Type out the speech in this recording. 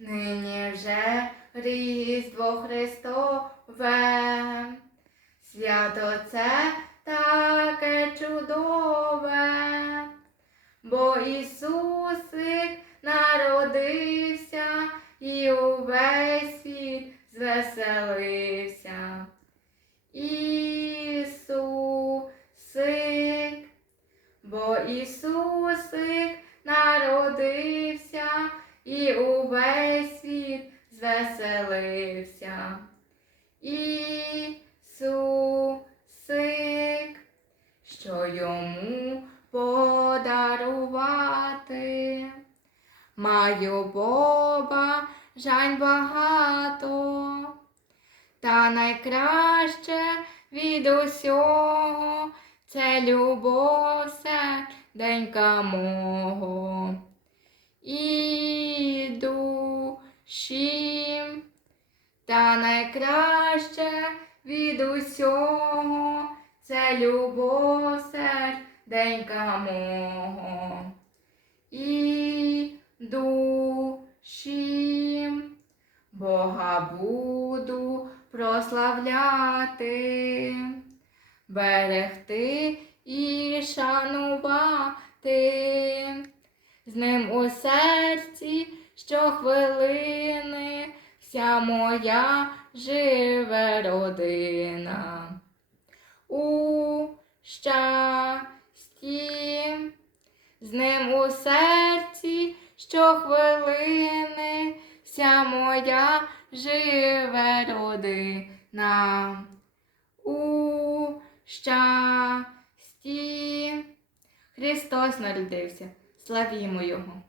Нині вже Різдво Христове, свято це таке чудове, бо Ісусик народився і увесь світ звеселився. Ісусик, бо Ісусик народився звеселився. Ісусик, що йому подарувати. Маю Боба жань багато, та найкраще від усього це любов серденька мого і душі, та найкраще від усього це любов серденька мого і душі. Бога буду прославляти, берегти і шанувати, з ним у серці щохвилини вся моя живе родина. У щасті, з ним у серці щохвилини вся моя живе родина. У щасті Христос народився, славімо Його.